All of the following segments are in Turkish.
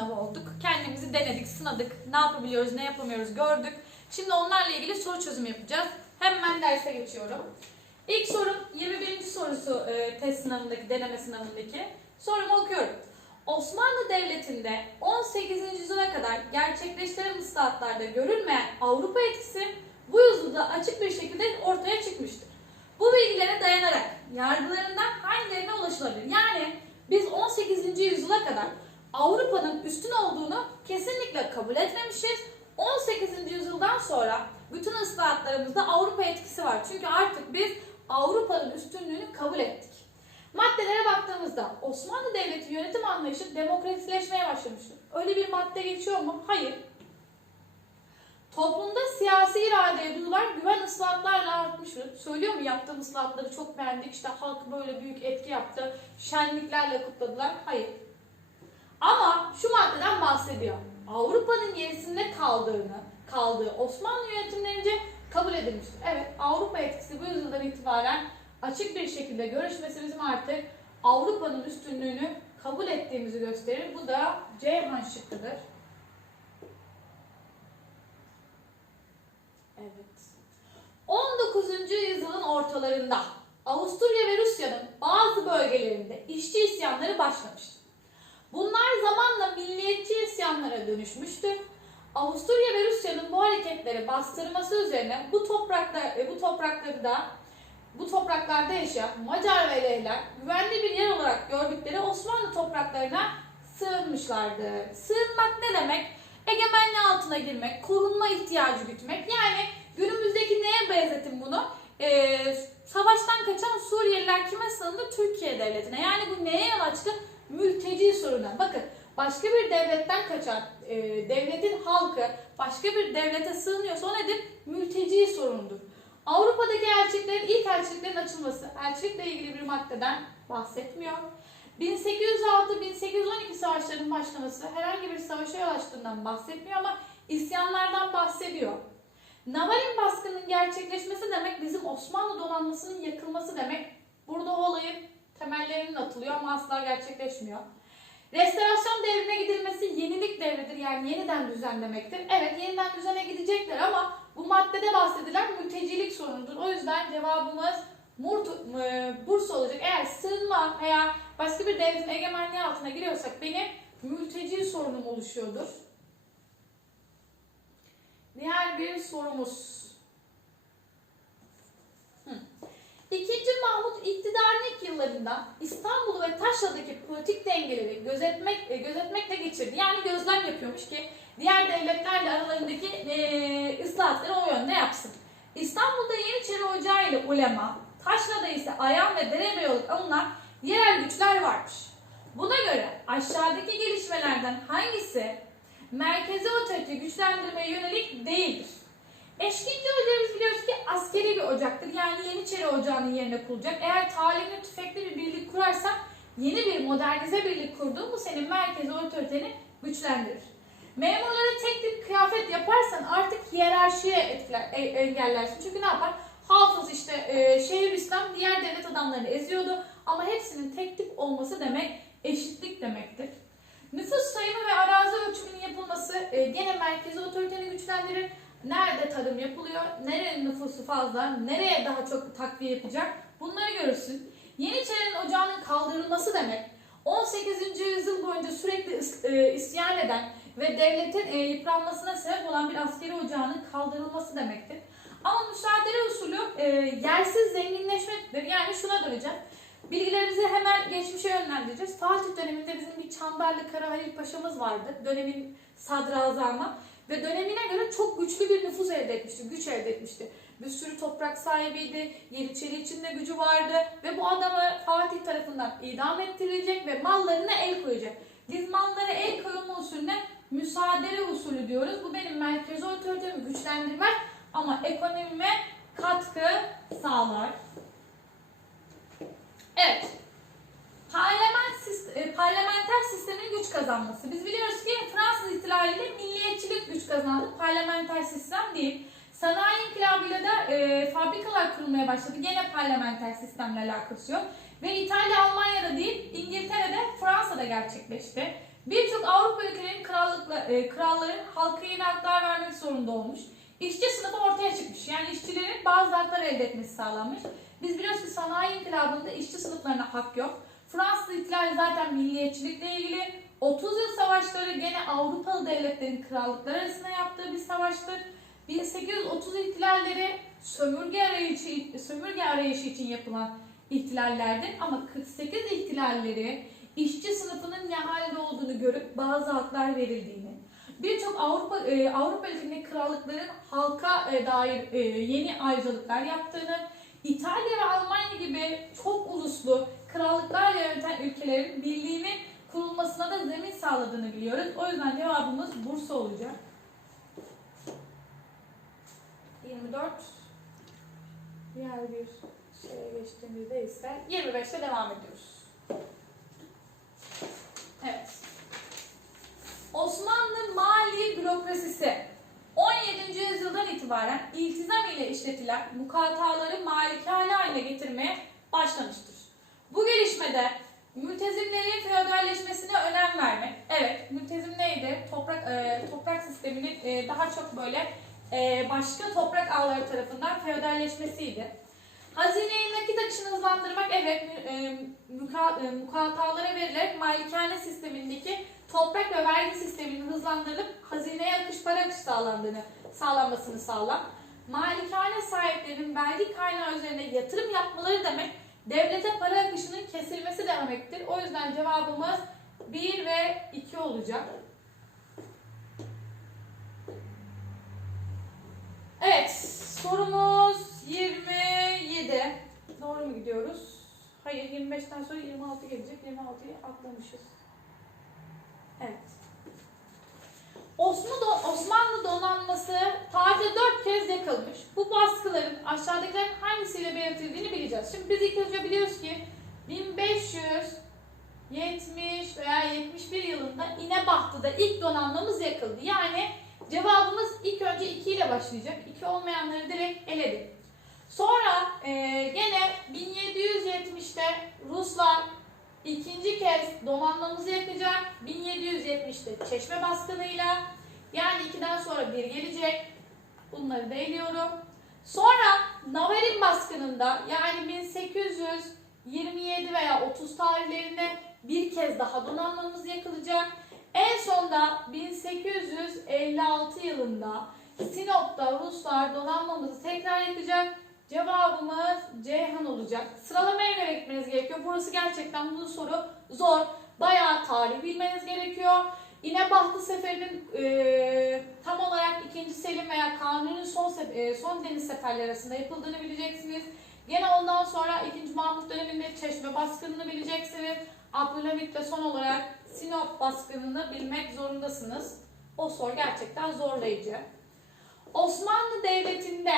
sınavı olduk. Kendimizi denedik, sınadık. Ne yapabiliyoruz, ne yapamıyoruz gördük. Şimdi onlarla ilgili soru çözümü yapacağız. Hemen derse geçiyorum. İlk sorum 21. sorusu e, test sınavındaki, deneme sınavındaki. Sorumu okuyorum. Osmanlı Devleti'nde 18. yüzyıla kadar gerçekleştirilen ıslahatlarda görülmeyen Avrupa etkisi bu yüzyılda açık bir şekilde ortaya çıkmıştır. Bu bilgilere dayanarak yargılarından hangilerine ulaşılabilir? Yani biz 18. yüzyıla kadar Avrupa'nın üstün olduğunu kesinlikle kabul etmemişiz. 18. yüzyıldan sonra bütün ıslahatlarımızda Avrupa etkisi var. Çünkü artık biz Avrupa'nın üstünlüğünü kabul ettik. Maddelere baktığımızda Osmanlı Devleti yönetim anlayışı demokratikleşmeye başlamıştır. Öyle bir madde geçiyor mu? Hayır. Toplumda siyasi iradeye duyulan güven ıslahatlarla artmıştır. Söylüyor mu yaptığım ıslahatları çok beğendik, işte halk böyle büyük etki yaptı, şenliklerle kutladılar. Hayır. Ama şu maddeden bahsediyor. Avrupa'nın gerisinde kaldığını, kaldığı Osmanlı yönetimlerince kabul edilmiştir. Evet, Avrupa etkisi bu yüzyıldan itibaren açık bir şekilde görüşmesi bizim artık Avrupa'nın üstünlüğünü kabul ettiğimizi gösterir. Bu da Ceyhan şıkkıdır. Evet. 19. yüzyılın ortalarında Avusturya ve Rusya'nın bazı bölgelerinde işçi isyanları başlamıştı. Bunlar zamanla milliyetçi isyanlara dönüşmüştü. Avusturya ve Rusya'nın bu hareketleri bastırması üzerine bu topraklar e, bu toprakları da bu topraklarda yaşayan Macar ve Lehler güvenli bir yer olarak gördükleri Osmanlı topraklarına sığınmışlardı. Sığınmak ne demek? Egemenliği altına girmek, korunma ihtiyacı gütmek. Yani günümüzdeki neye benzetin bunu? Ee, savaştan kaçan Suriyeliler kime sığındı? Türkiye devletine. Yani bu neye yol açtı? Mülteci sorununa. Bakın başka bir devletten kaçan e, devletin halkı başka bir devlete sığınıyorsa o nedir? Mülteci sorunudur. Avrupa'daki elçiliklerin ilk elçiliklerin açılması elçilikle ilgili bir maddeden bahsetmiyor. 1806-1812 savaşlarının başlaması herhangi bir savaşa yol açtığından bahsetmiyor ama isyanlardan bahsediyor. Navalin baskının gerçekleşmesi demek bizim Osmanlı donanmasının yakılması demek. Burada olayın temellerinin atılıyor ama asla gerçekleşmiyor. Restorasyon devrine gidilmesi yenilik devridir yani yeniden düzen demektir. Evet yeniden düzene gidecekler ama bu maddede bahsedilen mültecilik sorunudur. O yüzden cevabımız Murt, e, Bursa olacak. Eğer sığınma veya başka bir devletin egemenliği altına giriyorsak benim mülteci sorunum oluşuyordur. Diğer bir sorumuz. Hı. İkinci Mahmut iktidarın ilk yıllarında İstanbul ve Taşra'daki politik dengeleri gözetmek e, gözetmekle geçirdi. Yani gözlem yapıyormuş ki diğer devletlerle aralarındaki e, ıslahatları o yönde yapsın. İstanbul'da Yeniçeri Ocağı ile ulema, Taşra'da ise Ayan ve Derebeyoluk alınan yerel güçler varmış. Buna göre aşağıdaki gelişmelerden hangisi merkezi otorite güçlendirmeye yönelik değildir? Eşkinci ocağımız biliyoruz ki askeri bir ocaktır. Yani Yeniçeri Ocağı'nın yerine kurulacak. Eğer talimli tüfekli bir birlik kurarsan yeni bir modernize birlik kurduğun bu senin merkezi otoriteni güçlendirir. Memurlara tek tip kıyafet yaparsan artık hiyerarşiye etkiler, e- engellersin. Çünkü ne yapar? Hafız işte e, şehir İslam diğer devlet adamlarını eziyordu. Ama hepsinin tek tip olması demek eşitlik demektir. Nüfus sayımı ve arazi ölçümünün yapılması e, gene merkezi otoriteni güçlendirir. Nerede tarım yapılıyor, nerenin nüfusu fazla, nereye daha çok takviye yapacak bunları görürsün. Yeniçeri'nin ocağının kaldırılması demek 18. yüzyıl boyunca sürekli e, isyan eden ve devletin e, yıpranmasına sebep olan bir askeri ocağının kaldırılması demektir. Ama müsaade usulü e, yersiz zenginleşmektir. Yani şuna döneceğim. Bilgilerimizi hemen geçmişe yönlendireceğiz. Fatih döneminde bizim bir Çandarlı Kara Halil Paşa'mız vardı. Dönemin sadrazamı. Ve dönemine göre çok güçlü bir nüfus elde etmişti, güç elde etmişti. Bir sürü toprak sahibiydi, Yeniçeri içinde gücü vardı ve bu adamı Fatih tarafından idam ettirilecek ve mallarına el koyacak. Biz mallara el koyulma usulüne müsaade usulü diyoruz. Bu benim merkezi otoritemi güçlendirmez ama ekonomime katkı sağlar. Evet. Parlament e, parlamenter sistemin kazanması. Biz biliyoruz ki Fransız ihtilaliyle milliyetçilik güç kazandı. Parlamenter sistem değil. Sanayi inkılabıyla da e, fabrikalar kurulmaya başladı. Gene parlamenter sistemle alakası yok. Ve İtalya, Almanya'da değil, İngiltere'de, Fransa'da gerçekleşti. Birçok Avrupa ülkelerinin krallıkla, e, kralların halka yeni haklar vermek zorunda olmuş. İşçi sınıfı ortaya çıkmış. Yani işçilerin bazı haklar elde etmesi sağlanmış. Biz biliyoruz ki sanayi inkılabında işçi sınıflarına hak yok. Fransız ihtilali zaten milliyetçilikle ilgili. 30 yıl savaşları gene Avrupalı devletlerin krallıklar arasında yaptığı bir savaştır. 1830 ihtilalleri sömürge arayışı, sömürge arayışı için yapılan ihtilallerdir. Ama 48 ihtilalleri işçi sınıfının ne halde olduğunu görüp bazı haklar verildiğini, birçok Avrupa e, Avrupa ülkelerindeki krallıkların halka e, dair e, yeni ayrıcalıklar yaptığını, İtalya ve Almanya gibi çok uluslu krallıklarla yöneten ülkelerin birliğinin kurulmasına da zemin sağladığını biliyoruz. O yüzden cevabımız Bursa olacak. 24 diğer bir şeye geçtiğimizde ise 25'te devam ediyoruz. Evet. Osmanlı mali bürokrasisi 17. yüzyıldan itibaren iltizam ile işletilen mukataları malikane haline getirmeye başlamıştır. Bu gelişmede mültezimlerin feodalleşmesine önem vermek. Evet, mültezim neydi? Toprak e, toprak sisteminin e, daha çok böyle e, başka toprak ağları tarafından feodalleşmesiydi. Hazineyi nakit akışını hızlandırmak evet e, muka, e, mukatalara verilerek malikane sistemindeki toprak ve vergi sisteminin hızlandırılıp hazineye akış para akışı sağlandığını sağlanmasını sağlar. Malikane sahiplerinin vergi kaynağı üzerine yatırım yapmaları demek devlete para akışının kesilmesi demektir. O yüzden cevabımız 1 ve 2 olacak. Evet, sorumuz 27. Doğru mu gidiyoruz? Hayır, 25'ten sonra 26 gelecek. 26'yı atlamışız. Evet. Osmanlı, Osmanlı donanması tarihte 4 kez yakılmış. Bu baskıların aşağıdakilerin hangisiyle belirtildiğini bileceğiz. Şimdi biz ilk önce biliyoruz ki 1570 veya 71 yılında İnebahtı'da ilk donanmamız yakıldı. Yani cevabımız ilk önce 2 ile başlayacak. 2 olmayanları direkt eledik. Sonra e, gene 1770'te Ruslar ikinci kez donanmamızı yakacak. 1770'te Çeşme baskınıyla. Yani 2'den sonra bir gelecek. Bunları da eliyorum. Sonra Navarin baskınında yani 1827 veya 30 tarihlerinde bir kez daha donanmamız yakılacak. En sonda 1856 yılında Sinop'ta Ruslar donanmamızı tekrar yakacak. Cevabımız Ceyhan olacak. Sıralamaya göre gitmeniz gerekiyor. Burası gerçekten bu soru zor. Bayağı tarih bilmeniz gerekiyor. İnebahtı Seferi'nin e, tam olarak 2. Selim veya Kanuni'nin son, e, son deniz seferleri arasında yapıldığını bileceksiniz. Gene ondan sonra 2. Mahmut döneminde Çeşme baskınını bileceksiniz. Abdülhamit ve son olarak Sinop baskınını bilmek zorundasınız. O soru gerçekten zorlayıcı. Osmanlı Devleti'nde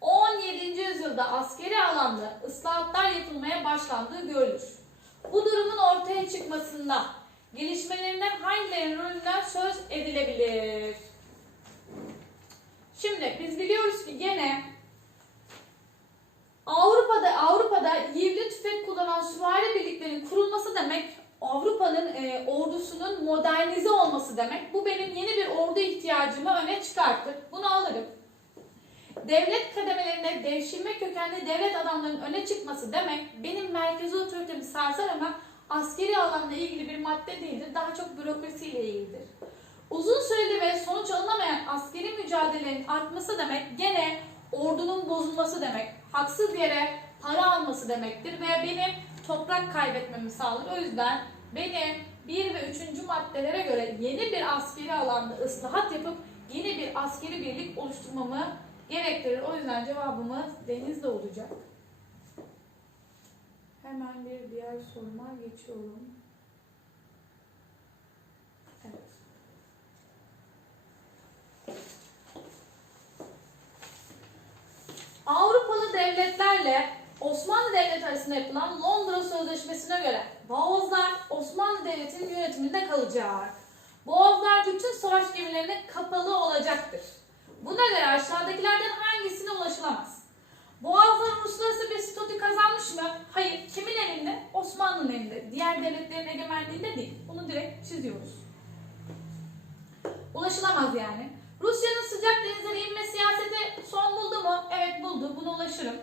17. yüzyılda askeri alanda ıslahatlar yapılmaya başlandığı görülür. Bu durumun ortaya çıkmasında gelişmelerinden hangilerinin rolünden söz edilebilir? Şimdi biz biliyoruz ki gene Avrupa'da Avrupa'da yivli tüfek kullanan süvari birliklerinin kurulması demek Avrupa'nın e, ordusunun modernize olması demek. Bu benim yeni bir ordu ihtiyacımı öne çıkartır. Bunu alırım. Devlet kademelerinde devşirme kökenli devlet adamlarının öne çıkması demek benim merkezi otoritemi sarsar ama askeri alanla ilgili bir madde değildir. Daha çok bürokrasiyle ilgilidir. Uzun süreli ve sonuç alınamayan askeri mücadelelerin artması demek gene ordunun bozulması demek. Haksız yere para alması demektir ve benim toprak kaybetmemi sağlar. O yüzden benim 1 ve 3. maddelere göre yeni bir askeri alanda ıslahat yapıp yeni bir askeri birlik oluşturmamı gerektirir. O yüzden cevabımız denizde olacak. Hemen bir diğer soruma geçiyorum. Evet. Avrupalı devletlerle Osmanlı Devleti arasında yapılan Londra Sözleşmesi'ne göre Boğazlar Osmanlı Devleti'nin yönetiminde kalacak. Boğazlar bütün savaş gemilerine kapalı olacaktır. Buna göre aşağıdakilerden? Boğazlar uluslararası bir statü kazanmış mı? Hayır. Kimin elinde? Osmanlı'nın elinde. Diğer devletlerin egemenliğinde değil. Bunu direkt çiziyorum. ulaşılamaz yani. Rusya'nın sıcak denizlere inme siyaseti son buldu mu? Evet buldu. Buna ulaşırım.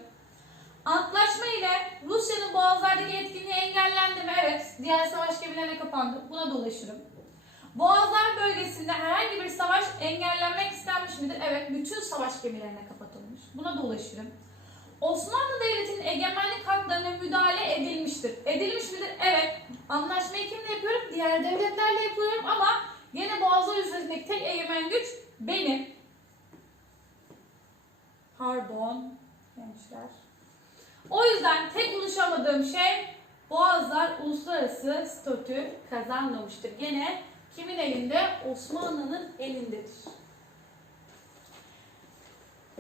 Antlaşma ile Rusya'nın boğazlardaki etkinliği engellendi mi? Evet. Diğer savaş gemilerine kapandı. Buna da ulaşırım. Boğazlar bölgesinde herhangi bir savaş engellenmek istenmiş midir? Evet. Bütün savaş gemilerine kapatılmış. Buna da ulaşırım. Osmanlı Devleti'nin egemenlik haklarına müdahale edilmiştir. Edilmiş midir? Evet. Anlaşmayı kimle yapıyorum? Diğer devletlerle yapıyorum ama yine boğazlar üzerindeki tek egemen güç benim. Pardon gençler. O yüzden tek ulaşamadığım şey Boğazlar uluslararası statü kazanmamıştır. Gene kimin elinde? Osmanlı'nın elindedir.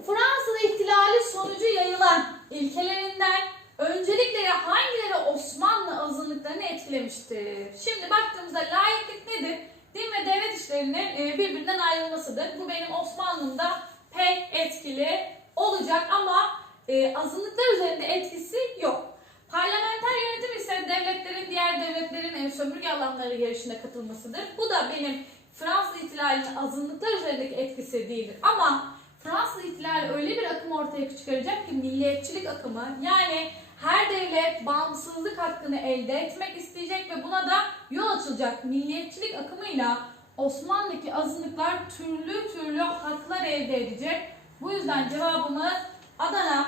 Fransız ihtilali sonucu yayılan ilkelerinden öncelikleri hangileri Osmanlı azınlıklarını etkilemiştir? Şimdi baktığımızda laiklik nedir? Din ve devlet işlerinin e, birbirinden ayrılmasıdır. Bu benim Osmanlı'mda pek etkili olacak ama e, azınlıklar üzerinde etkisi yok. Parlamenter yönetim ise devletlerin diğer devletlerin e, sömürge alanları yarışına katılmasıdır. Bu da benim Fransız ihtilalinin azınlıklar üzerindeki etkisi değildir. Ama Fransız ihtilali öyle bir akım ortaya çıkaracak ki milliyetçilik akımı yani her devlet bağımsızlık hakkını elde etmek isteyecek ve buna da yol açılacak milliyetçilik akımıyla Osmanlı'daki azınlıklar türlü türlü haklar elde edecek. Bu yüzden cevabımız Adana.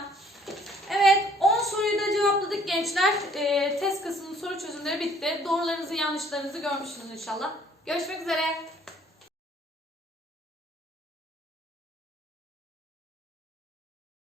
Evet 10 soruyu da cevapladık gençler. Ee, test kısmının soru çözümleri bitti. Doğrularınızı yanlışlarınızı görmüşsünüz inşallah. Görüşmek üzere.